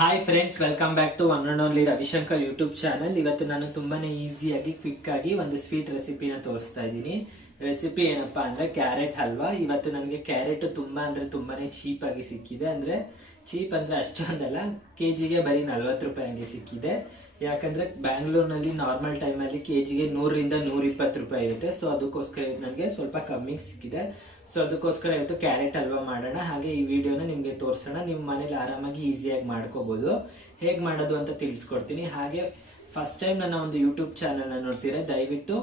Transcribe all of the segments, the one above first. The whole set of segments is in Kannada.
Hi friends welcome back to one and only Ravishankar YouTube channel ಇವತ್ತು ನಾನು ತುಂಬಾ ಈಸಿಯಾಗಿ ಆಗಿ ಒಂದು ಸ್ವೀಟ್ ರೆಸಿಪಿನ ತೋರಿಸ್ತಾ ಇದ್ದೀನಿ. ರೆಸಿಪಿ ಏನಪ್ಪಾ ಅಂದ್ರೆ ಕ್ಯಾರೆಟ್ ಹಲ್ವಾ. ಇವತ್ತು ನನಗೆ ಕ್ಯಾರೆಟ್ ತುಂಬಾ ಅಂದ್ರೆ ತುಂಬಾ ಚೀಪ್ ಆಗಿ ಸಿಕ್ಕಿದೆ. ಅಂದ್ರೆ ಚೀಪ್ ಅಂದ್ರೆ ಅಷ್ಟೊಂದಲ್ಲ ಕೆ ಜಿಗೆ ಬರೀ ನಲ್ವತ್ತು ರೂಪಾಯಿ ಹಂಗೆ ಸಿಕ್ಕಿದೆ. ಯಾಕಂದ್ರೆ ಬ್ಯಾಂಗ್ಳೂರ್ನಲ್ಲಿ ನಾರ್ಮಲ್ ಟೈಮಲ್ಲಿ ಕೆ ಜಿಗೆ ನೂರರಿಂದ ನೂರಿಪ್ಪತ್ತು ರೂಪಾಯಿ ಇರುತ್ತೆ. ಸೊ ಅದಕ್ಕೋಸ್ಕರ ನನಗೆ ಸ್ವಲ್ಪ ಕಮ್ಮಿಗೆ ಸಿಕ್ಕಿದೆ. ಸೊ ಅದಕ್ಕೋಸ್ಕರ ಇವತ್ತು ಕ್ಯಾರೆಟ್ ಹಲ್ವಾ ಮಾಡೋಣ? ಹಾಗೆ ಈ ವಿಡಿಯೋನ ನಿಮಗೆ ತೋರಿಸೋಣ. ನಿಮ್ಮ ಮನೇಲಿ ಆರಾಮಾಗಿ ಈಸಿಯಾಗಿ ಮಾಡ್ಕೋಬೋದು. ಹೇಗೆ ಮಾಡೋದು ಅಂತ ತಿಳಿಸ್ಕೊಡ್ತೀನಿ. ಹಾಗೆ ಫಸ್ಟ್ ಟೈಮ್ ನನ್ನ ಒಂದು ಯೂಟ್ಯೂಬ್ ಚಾನಲ್ನ ನೋಡ್ತೀರಾ, ದಯವಿಟ್ಟು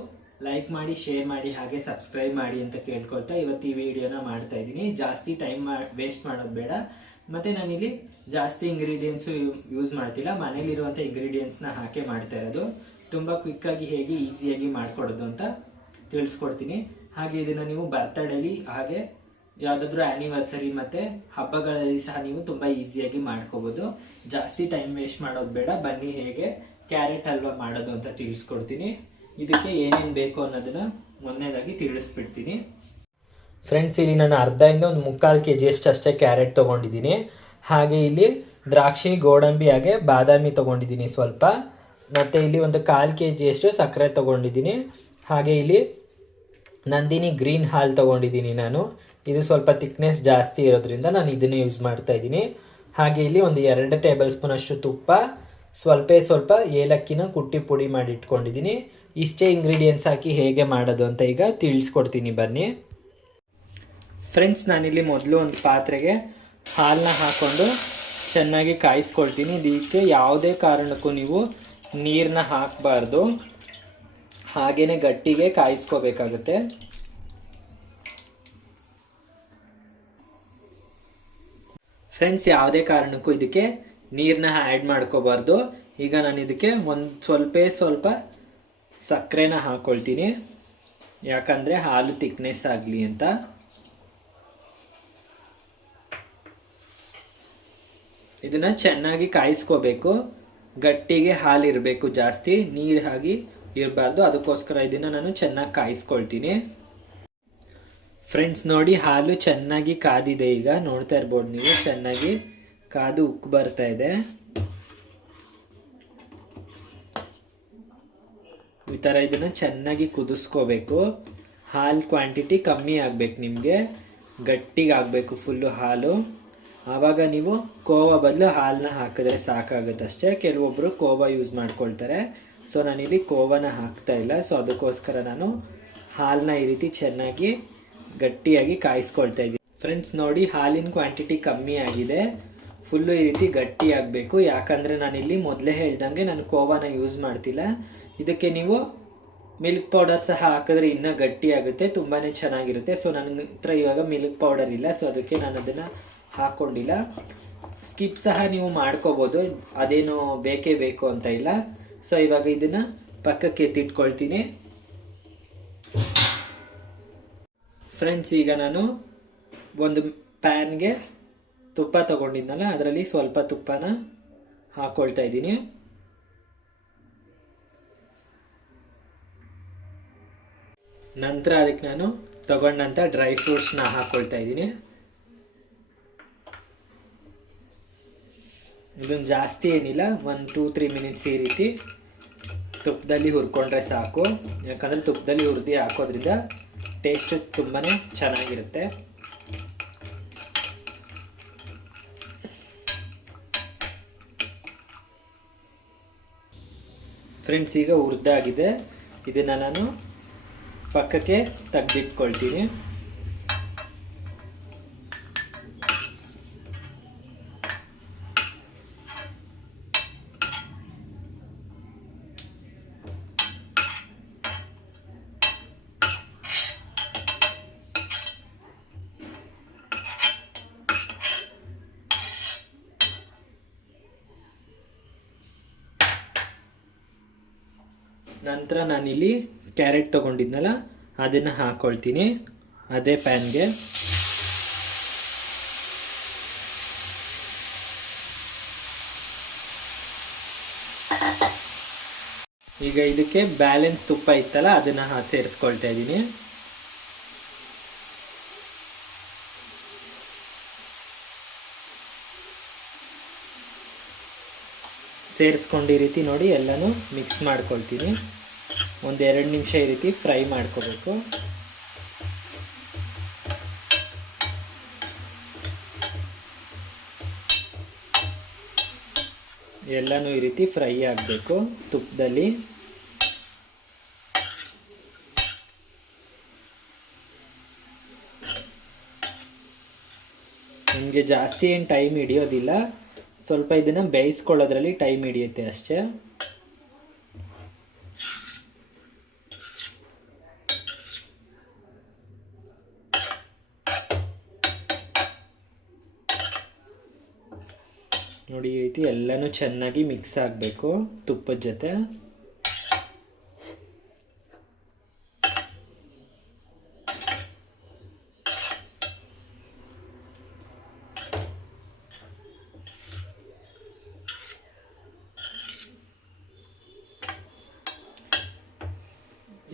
ಲೈಕ್ ಮಾಡಿ ಶೇರ್ ಮಾಡಿ, ಹಾಗೆ ಸಬ್ಸ್ಕ್ರೈಬ್ ಮಾಡಿ ಅಂತ ಕೇಳ್ಕೊಳ್ತಾ ಇವತ್ತು ಈ ವಿಡಿಯೋನ ಮಾಡ್ತಾ ಇದ್ದೀನಿ. ಜಾಸ್ತಿ ಟೈಮ್ ವೇಸ್ಟ್ ಮಾಡೋದು ಬೇಡ. ಮತ್ತು ನಾನಿಲ್ಲಿ ಜಾಸ್ತಿ ಇಂಗ್ರೀಡಿಯೆಂಟ್ಸು ಯೂಸ್ ಮಾಡ್ತಿಲ್ಲ. ಮನೇಲಿರುವಂಥ ಇಂಗ್ರೀಡಿಯೆಂಟ್ಸ್ನ ಹಾಕೇ ಮಾಡ್ತಾ ಇರೋದು. ತುಂಬ ಕ್ವಿಕ್ಕಾಗಿ ಹೇಗೆ ಈಸಿಯಾಗಿ ಮಾಡಿಕೊಡೋದು ಅಂತ ತಿಳಿಸ್ಕೊಡ್ತೀನಿ. ಹಾಗೆ ಇದನ್ನ ನೀವು ಬರ್ತಡೇಲಿ ಹಾಗೆ ಯಾವುದಾದ್ರೂ ಆ್ಯನಿವರ್ಸರಿ ಮತ್ತು ಹಬ್ಬಗಳಲ್ಲಿ ಸಹ ನೀವು ತುಂಬ ಈಸಿಯಾಗಿ ಮಾಡ್ಕೋಬೋದು. ಜಾಸ್ತಿ ಟೈಮ್ ವೇಸ್ಟ್ ಮಾಡೋದು ಬೇಡ. ಬನ್ನಿ ಹೇಗೆ ಕ್ಯಾರೆಟ್ ಹಲ್ವಾ ಮಾಡೋದು ಅಂತ ತಿಳಿಸ್ಕೊಡ್ತೀನಿ. ಇದಕ್ಕೆ ಏನೇನು ಬೇಕು ಅನ್ನೋದನ್ನ ಮೊನ್ನೆದಾಗಿ ತಿಳಿಸ್ಬಿಡ್ತೀನಿ. ಫ್ರೆಂಡ್ಸ್ ಇಲ್ಲಿ ನಾನು ಅರ್ಧದಿಂದ ಒಂದು ಮುಕ್ಕಾಲು ಕೆ ಜಿಯಷ್ಟು ಅಷ್ಟೇ ಕ್ಯಾರೆಟ್ ತೊಗೊಂಡಿದ್ದೀನಿ. ಹಾಗೆ ಇಲ್ಲಿ ದ್ರಾಕ್ಷಿ, ಗೋಡಂಬಿ, ಹಾಗೆ ಬಾದಾಮಿ ತೊಗೊಂಡಿದ್ದೀನಿ ಸ್ವಲ್ಪ. ಮತ್ತು ಇಲ್ಲಿ ಒಂದು ಕಾಲು ಕೆ ಜಿಯಷ್ಟು ಸಕ್ಕರೆ ತೊಗೊಂಡಿದ್ದೀನಿ. ಹಾಗೆ ಇಲ್ಲಿ ನಂದಿನಿ ಗ್ರೀನ್ ಹಾಲ್ ತೊಗೊಂಡಿದ್ದೀನಿ ನಾನು. ಇದು ಸ್ವಲ್ಪ ತಿಕ್ನೆಸ್ ಜಾಸ್ತಿ ಇರೋದ್ರಿಂದ ನಾನು ಇದನ್ನೇ ಯೂಸ್ ಮಾಡ್ತಾ ಇದ್ದೀನಿ. ಹಾಗೆ ಇಲ್ಲಿ ಒಂದು ಎರಡು ಟೇಬಲ್ ಸ್ಪೂನ್ ಅಷ್ಟು ತುಪ್ಪ, ಸ್ವಲ್ಪ ಸ್ವಲ್ಪ ಏಲಕ್ಕಿನ ಕುಟ್ಟಿ ಪುಡಿ ಮಾಡಿ ಇಟ್ಕೊಂಡಿದ್ದೀನಿ. ಇಷ್ಟೇ ಇಂಗ್ರೀಡಿಯೆಂಟ್ಸ್ ಹಾಕಿ ಹೇಗೆ ಮಾಡೋದು ಅಂತ ಈಗ ತಿಳಿಸ್ಕೊಡ್ತೀನಿ ಬನ್ನಿ. ಫ್ರೆಂಡ್ಸ್ ನಾನಿಲ್ಲಿ ಮೊದಲು ಒಂದು ಪಾತ್ರೆಗೆ ಹಾಲನ್ನ ಹಾಕ್ಕೊಂಡು ಚೆನ್ನಾಗಿ ಕಾಯಿಸ್ಕೊಳ್ತೀನಿ. ಇದಕ್ಕೆ ಯಾವುದೇ ಕಾರಣಕ್ಕೂ ನೀವು ನೀರನ್ನ ಹಾಕಬಾರ್ದು. ಹಾಗೇನೆ ಗಟ್ಟಿಗೆ ಕಾಯಿಸ್ಕೋಬೇಕಾಗುತ್ತೆ. ಫ್ರೆಂಡ್ಸ್, ಯಾವುದೇ ಕಾರಣಕ್ಕೂ ಇದಕ್ಕೆ ನೀರನ್ನ ಆ್ಯಡ್ ಮಾಡ್ಕೋಬಾರ್ದು. ಈಗ ನಾನು ಇದಕ್ಕೆ ಒಂದು ಸ್ವಲ್ಪ ಸ್ವಲ್ಪ ಸಕ್ಕರೆನ ಹಾಕ್ಕೊಳ್ತೀನಿ ಯಾಕಂದರೆ ಹಾಲು ತಿಕ್ನೆಸ್ ಆಗಲಿ ಅಂತ. ಇದನ್ನು ಚೆನ್ನಾಗಿ ಕಾಯಿಸ್ಕೋಬೇಕು. ಗಟ್ಟಿಗೆ ಹಾಲಿರಬೇಕು ಜಾಸ್ತಿ. ನೀರು ಹಾಕಿ ಇರಬಾರ್ದು. ಅದಕ್ಕೋಸ್ಕರ ಇದನ್ನು ನಾನು ಚೆನ್ನಾಗಿ ಕಾಯಿಸ್ಕೊಳ್ತೀನಿ. ಫ್ರೆಂಡ್ಸ್ ನೋಡಿ, ಹಾಲು ಚೆನ್ನಾಗಿ ಕಾದಿದೆ ಈಗ. ನೋಡ್ತಾ ಇರ್ಬೋದು ನೀವು, ಚೆನ್ನಾಗಿ ಕಾದು ಉಕ್ಕು ಬರ್ತಾ ಇದೆ. ಈ ಥರ ಇದನ್ನು ಚೆನ್ನಾಗಿ ಕುದಿಸ್ಕೋಬೇಕು. ಹಾಲು ಕ್ವಾಂಟಿಟಿ ಕಮ್ಮಿ ಆಗಬೇಕು ನಿಮಗೆ. ಗಟ್ಟಿಗೆ ಆಗಬೇಕು ಫುಲ್ಲು ಹಾಲು. ಆವಾಗ ನೀವು ಕೋವಾ ಬದಲು ಹಾಲನ್ನ ಹಾಕಿದ್ರೆ ಸಾಕಾಗುತ್ತೆ ಅಷ್ಟೇ ಕೆಲವೊಬ್ಬರು ಕೋವಾ ಯೂಸ್ ಮಾಡ್ಕೊಳ್ತಾರೆ. ಸೊ ನಾನಿಲ್ಲಿ ಕೋವನ ಹಾಕ್ತಾ ಇಲ್ಲ. ಸೊ ಅದಕ್ಕೋಸ್ಕರ ನಾನು ಹಾಲನ್ನ ಈ ರೀತಿ ಚೆನ್ನಾಗಿ ಗಟ್ಟಿಯಾಗಿ ಕಾಯಿಸ್ಕೊಳ್ತಾ ಇದ್ದೀನಿ. ಫ್ರೆಂಡ್ಸ್ ನೋಡಿ, ಹಾಲಿನ ಕ್ವಾಂಟಿಟಿ ಕಮ್ಮಿ ಆಗಿದೆ. ಫುಲ್ಲು ಈ ರೀತಿ ಗಟ್ಟಿ ಆಗಬೇಕು. ಯಾಕಂದರೆ ನಾನಿಲ್ಲಿ ಮೊದಲೇ ಹೇಳ್ದಂಗೆ ನಾನು ಕೋವಾನ ಯೂಸ್ ಮಾಡ್ತಿಲ್ಲ. ಇದಕ್ಕೆ ನೀವು ಮಿಲ್ಕ್ ಪೌಡರ್ ಸಹ ಹಾಕಿದ್ರೆ ಇನ್ನೂ ಗಟ್ಟಿ ಆಗುತ್ತೆ ತುಂಬಾ ಚೆನ್ನಾಗಿರುತ್ತೆ. ಸೊ ನನ್ನ ಹತ್ರ ಇವಾಗ ಮಿಲ್ಕ್ ಪೌಡರ್ ಇಲ್ಲ. ಸೊ ಅದಕ್ಕೆ ನಾನು ಅದನ್ನು ಹಾಕ್ಕೊಂಡಿಲ್ಲ ಸ್ಕಿಪ್ ಸಹ ನೀವು ಮಾಡ್ಕೋಬೋದು. ಅದೇನು ಬೇಕೇ ಬೇಕು ಅಂತ ಇಲ್ಲ. ಸೊ ಇವಾಗ ಇದನ್ನು ಪಕ್ಕಕ್ಕೆ ಎತ್ತಿಟ್ಕೊಳ್ತೀನಿ. ಫ್ರೆಂಡ್ಸ್ ಈಗ ನಾನು ಒಂದು ಪ್ಯಾನ್ಗೆ ತುಪ್ಪ ತಗೊಂಡಿದ್ನಲ್ಲ, ಅದರಲ್ಲಿ ಸ್ವಲ್ಪ ತುಪ್ಪನ ಹಾಕ್ಕೊಳ್ತಾ ಇದ್ದೀನಿ. ನಂತರ ಅದಕ್ಕೆ ನಾನು ತಗೊಂಡಂಥ ಡ್ರೈ ಫ್ರೂಟ್ಸ್ನ ಹಾಕ್ಕೊಳ್ತಾ ಇದ್ದೀನಿ. ಇದನ್ನು ಜಾಸ್ತಿ ಏನಿಲ್ಲ ಒಂದು ಟೂ ತ್ರೀ ಮಿನಿಟ್ಸ್ ಈ ರೀತಿ ತುಪ್ಪದಲ್ಲಿ ಹುರ್ಕೊಂಡ್ರೆ ಸಾಕು. ಯಾಕಂದರೆ ತುಪ್ಪದಲ್ಲಿ ಹುರಿದು ಹಾಕೋದ್ರಿಂದ ಟೇಸ್ಟ್ ತುಂಬಾ ಚೆನ್ನಾಗಿರುತ್ತೆ. ಫ್ರೆಂಡ್ಸ್ ಈಗ ಹುರಿದಾಗಿದೆ. ಇದನ್ನು ನಾನು ಪಕ್ಕಕ್ಕೆ ತೆಗೆದಿಟ್ಕೊಳ್ತೀನಿ. ನಂತರ ನಾನಿಲ್ಲಿ ಕ್ಯಾರೆಟ್ ತೊಗೊಂಡಿದ್ನಲ್ಲ, ಅದನ್ನು ಹಾಕ್ಕೊಳ್ತೀನಿ ಅದೇ ಪ್ಯಾನ್ಗೆ. ಈಗ ಇದಕ್ಕೆ ಬ್ಯಾಲೆನ್ಸ್ ತುಪ್ಪ ಇತ್ತಲ್ಲ, ಅದನ್ನು ಸೇರಿಸ್ಕೊಳ್ತಾ ಇದ್ದೀನಿ. ಸೇರಿಸ್ಕೊಂಡು ಈ ರೀತಿ ನೋಡಿ ಎಲ್ಲನೂ ಮಿಕ್ಸ್ ಮಾಡ್ಕೊಳ್ತೀನಿ. ಒಂದು ಎರಡು ನಿಮಿಷ ಈ ರೀತಿ ಫ್ರೈ ಮಾಡ್ಕೋಬೇಕು. ಎಲ್ಲನೂ ಈ ರೀತಿ ಫ್ರೈ ಆಗಬೇಕು ತುಪ್ಪದಲ್ಲಿ. ನಿಮಗೆ ಜಾಸ್ತಿ ಏನು ಟೈಮ್ ಹಿಡಿಯೋದಿಲ್ಲ. ಸ್ವಲ್ಪ ಇದನ್ನು ಬೇಯಿಸ್ಕೊಳ್ಳೋದ್ರಲ್ಲಿ ಟೈಮ್ ಹಿಡಿಯುತ್ತೆ ಅಷ್ಟೇ. ನೋಡಿ ಈ ರೀತಿ ಎಲ್ಲನೂ ಚೆನ್ನಾಗಿ ಮಿಕ್ಸ್ ಆಗಬೇಕು ತುಪ್ಪದ ಜೊತೆ.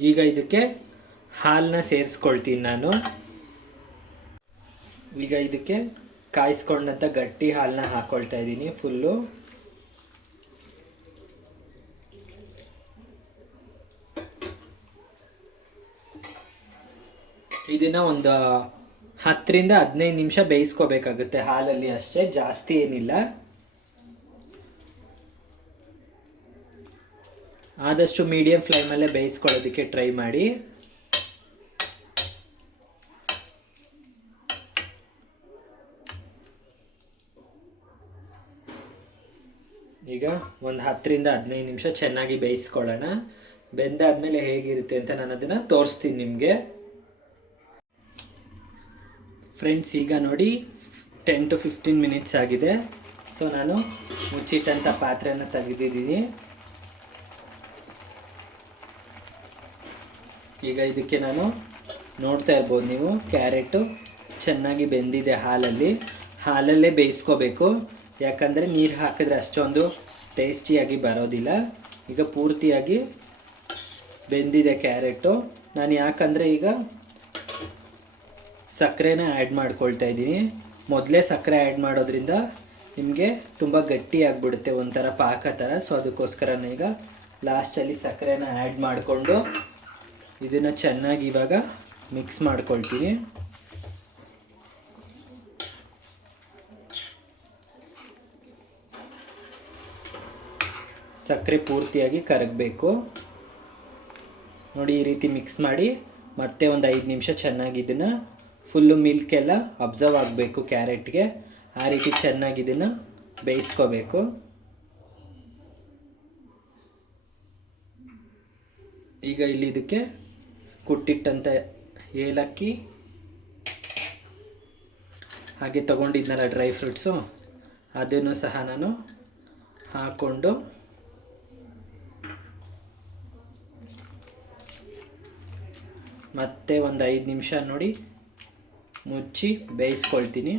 ಈಗ ಇದಕ್ಕೆ ಹಾಲನ್ನ ಸೇರಿಸ್ಕೊಳ್ತೀನಿ ನಾನು. ಈಗ ಇದಕ್ಕೆ ಕಾಯಿಸ್ಕೊಂಡಂಥ ಗಟ್ಟಿ ಹಾಲನ್ನ ಹಾಕೊಳ್ತಾ ಇದ್ದೀನಿ ಫುಲ್ಲು. ಇದನ್ನ ಒಂದು ಹತ್ತರಿಂದ ಹದಿನೈದು ನಿಮಿಷ ಬೇಯಿಸ್ಕೋಬೇಕಾಗುತ್ತೆ ಹಾಲಲ್ಲಿ ಅಷ್ಟೇ, ಜಾಸ್ತಿ ಏನಿಲ್ಲ. ಆದಷ್ಟು ಮೀಡಿಯಂ ಫ್ಲೇಮಲ್ಲೇ ಬೇಯಿಸ್ಕೊಳ್ಳೋದಕ್ಕೆ ಟ್ರೈ ಮಾಡಿ. ಈಗ ಒಂದು ಹತ್ತರಿಂದ ಹದಿನೈದು ನಿಮಿಷ ಚೆನ್ನಾಗಿ ಬೇಯಿಸ್ಕೊಳ್ಳೋಣ. ಬೆಂದಾದ್ಮೇಲೆ ಹೇಗಿರುತ್ತೆ ಅಂತ ನಾನು ಅದನ್ನು ತೋರಿಸ್ತೀನಿ ನಿಮಗೆ. ಫ್ರೆಂಡ್ಸ್ ಈಗ ನೋಡಿ ಟೆನ್ ಟು ಫಿಫ್ಟೀನ್ ಮಿನಿಟ್ಸ್ ಆಗಿದೆ. ಸೊ ನಾನು ಮುಚ್ಚಿಟ್ಟಂಥ ಪಾತ್ರೆಯನ್ನು ತೆಗೆದಿದ್ದೀನಿ. ಈಗ ಇದಕ್ಕೆ ನಾನು ನೋಡ್ತಾ ಇರ್ಬೋದು ನೀವು, ಕ್ಯಾರೆಟು ಚೆನ್ನಾಗಿ ಬೆಂದಿದೆ ಹಾಲಲ್ಲಿ. ಹಾಲಲ್ಲೇ ಬೇಯಿಸ್ಕೋಬೇಕು. ಯಾಕಂದರೆ ನೀರು ಹಾಕಿದ್ರೆ ಅಷ್ಟೊಂದು ಟೇಸ್ಟಿಯಾಗಿ ಬರೋದಿಲ್ಲ. ಈಗ ಪೂರ್ತಿಯಾಗಿ ಬೆಂದಿದೆ ಕ್ಯಾರೆಟು. ನಾನು ಯಾಕಂದರೆ ಈಗ ಸಕ್ಕರೆನ ಆ್ಯಡ್ ಮಾಡ್ಕೊಳ್ತಾ ಇದ್ದೀನಿ. ಮೊದಲೇ ಸಕ್ಕರೆ ಆ್ಯಡ್ ಮಾಡೋದ್ರಿಂದ ನಿಮಗೆ ತುಂಬ ಗಟ್ಟಿ ಆಗಿಬಿಡುತ್ತೆ ಒಂಥರ ಪಾಕ ಥರ. ಸೊ ಅದಕ್ಕೋಸ್ಕರ ಈಗ ಲಾಸ್ಟಲ್ಲಿ ಸಕ್ಕರೆನ ಆ್ಯಡ್ ಮಾಡಿಕೊಂಡು ಇದನ್ನು ಚೆನ್ನಾಗಿ ಇವಾಗ ಮಿಕ್ಸ್ ಮಾಡ್ಕೊಳ್ತೀವಿ ಸಕ್ಕರೆ ಪೂರ್ತಿಯಾಗಿ ಕರಗಬೇಕು. ನೋಡಿ ಈ ರೀತಿ ಮಿಕ್ಸ್ ಮಾಡಿ ಮತ್ತೆ ಒಂದು ಐದು ನಿಮಿಷ ಚೆನ್ನಾಗಿ ಇದನ್ನು ಫುಲ್ಲು ಮಿಲ್ಕ್ ಎಲ್ಲ ಅಬ್ಸರ್ವ್ ಆಗಬೇಕು ಕ್ಯಾರೆಟ್ಗೆ. ಆ ರೀತಿ ಚೆನ್ನಾಗಿ ಇದನ್ನು ಬೇಯಿಸ್ಕೋಬೇಕು. ಈಗ ಇಲ್ಲಿ ಇದಕ್ಕೆ ಕುಟ್ಟಿಟ್ಟಂಥ ಏಲಕ್ಕಿ. ಹಾಗೆ ತಗೊಂಡಿದ್ನಲ್ಲ ಡ್ರೈ ಫ್ರೂಟ್ಸು ಅದನ್ನು ಸಹ ನಾನು ಹಾಕ್ಕೊಂಡು ಮತ್ತೆ ಒಂದು ಐದು ನಿಮಿಷ ನೋಡಿ ಮುಚ್ಚಿ ಬೇಯಿಸ್ಕೊಳ್ತೀನಿ.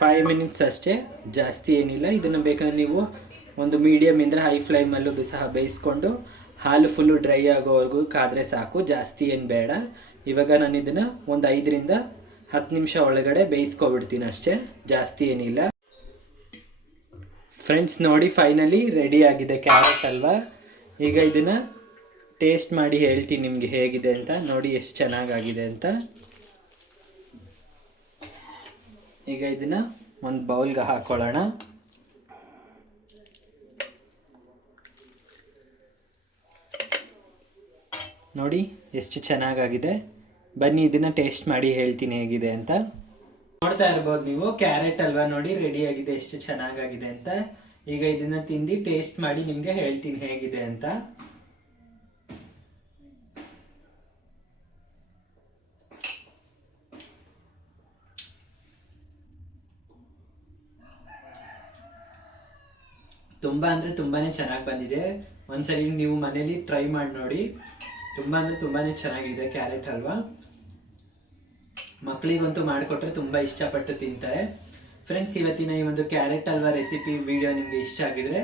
ಫೈವ್ ಮಿನಿಟ್ಸ್ ಅಷ್ಟೇ. ಜಾಸ್ತಿ ಏನಿಲ್ಲ. ಇದನ್ನು ಬೇಕಾದ್ರೆ ನೀವು ಒಂದು ಮೀಡಿಯಮ್ ಇಂದ ಹೈ ಫ್ಲೇಮಲ್ಲೂ ಸಹ ಬೇಯಿಸ್ಕೊಂಡು ಹಾಲು ಫುಲ್ಲು ಡ್ರೈ ಆಗೋವರೆಗೂ ಕಾದರೆ ಸಾಕು, ಜಾಸ್ತಿ ಏನು ಬೇಡ. ಇವಾಗ ನಾನು ಇದನ್ನು ಒಂದು ಐದರಿಂದ ಹತ್ತು ನಿಮಿಷ ಒಳಗಡೆ ಬೇಯಿಸ್ಕೊಬಿಡ್ತೀನಿ ಅಷ್ಟೇ, ಜಾಸ್ತಿ ಏನಿಲ್ಲ. ಫ್ರೆಂಡ್ಸ್ ನೋಡಿ ಫೈನಲಿ ರೆಡಿ ಆಗಿದೆ ಕ್ಯಾರೆಟ್ ಅಲ್ವಾ? ಈಗ ಇದನ್ನು ಟೇಸ್ಟ್ ಮಾಡಿ ಹೇಳ್ತೀನಿ ನಿಮಗೆ ಹೇಗಿದೆ ಅಂತ, ನೋಡಿ ಎಷ್ಟು ಚೆನ್ನಾಗಾಗಿದೆ ಅಂತ. ಈಗ ಇದನ್ನು ಒಂದು ಬೌಲ್ಗೆ ಹಾಕೊಳ್ಳೋಣ. ನೋಡಿ, ಎಷ್ಟು ಚೆನ್ನಾಗಾಗಿದೆ. ಬನ್ನಿ, ಇದನ್ನ ಟೇಸ್ಟ್ ಮಾಡಿ ಹೇಳ್ತೀನಿ ಹೇಗಿದೆ ಅಂತ. ನೋಡ್ತಾ ಇರ್ಬೋದು ನೀವು, ಕ್ಯಾರೆಟ್ ಅಲ್ವಾ ನೋಡಿ ರೆಡಿ ಆಗಿದೆ, ಎಷ್ಟು ಚೆನ್ನಾಗಾಗಿದೆ ಅಂತ. ಈಗ ಇದನ್ನ ತಿಂದು ಟೇಸ್ಟ್ ಮಾಡಿ ನಿಮಗೆ ಹೇಳ್ತೀನಿ ಹೇಗಿದೆ ಅಂತ. ತುಂಬಾ ಅಂದ್ರೆ ತುಂಬಾನೇ ಚೆನ್ನಾಗಿ ಬಂದಿದೆ. ಒಂದ್ಸಲಿ ನೀವು ಮನೇಲಿ ಟ್ರೈ ಮಾಡಿ ನೋಡಿ. ತುಂಬಾ ಅಂದ್ರೆ ತುಂಬಾ ಚೆನ್ನಾಗಿದೆ ಕ್ಯಾರೆಟ್ ಹಲ್ವಾ. ಮಕ್ಕಳಿಗಂತೂ ಮಾಡಿಕೊಟ್ರೆ ತುಂಬಾ ಇಷ್ಟಪಟ್ಟು ತಿಂತಾರೆ. ಫ್ರೆಂಡ್ಸ್ ಇವತ್ತಿನ ಈ ಒಂದು ಕ್ಯಾರೆಟ್ ಹಲ್ವಾ ರೆಸಿಪಿ ವಿಡಿಯೋ ನಿಮ್ಗೆ ಇಷ್ಟ ಆಗಿದ್ರೆ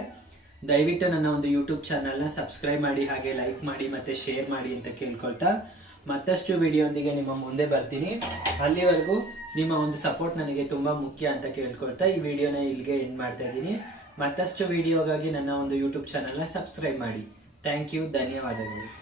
ದಯವಿಟ್ಟು ನನ್ನ ಒಂದು ಯೂಟ್ಯೂಬ್ ಚಾನಲ್ನ ಸಬ್ಸ್ಕ್ರೈಬ್ ಮಾಡಿ, ಹಾಗೆ ಲೈಕ್ ಮಾಡಿ ಮತ್ತೆ ಶೇರ್ ಮಾಡಿ ಅಂತ ಕೇಳ್ಕೊಳ್ತಾ. ಮತ್ತಷ್ಟು ವಿಡಿಯೋಂದಿಗೆ ನಿಮ್ಮ ಮುಂದೆ ಬರ್ತೀನಿ. ಅಲ್ಲಿವರೆಗೂ ನಿಮ್ಮ ಒಂದು ಸಪೋರ್ಟ್ ನನಗೆ ತುಂಬಾ ಮುಖ್ಯ ಅಂತ ಕೇಳ್ಕೊಳ್ತಾ ಈ ವಿಡಿಯೋನ ಇಲ್ಲಿಗೆ ಎಂಡ್ ಮಾಡ್ತಾ ಇದ್ದೀನಿ. ಮತ್ತಷ್ಟು ವಿಡಿಯೋಗಾಗಿ ನನ್ನ ಒಂದು ಯೂಟ್ಯೂಬ್ ಚಾನಲ್ನ ಸಬ್ಸ್ಕ್ರೈಬ್ ಮಾಡಿ. ಥ್ಯಾಂಕ್ ಯು ಧನ್ಯವಾದಗಳು.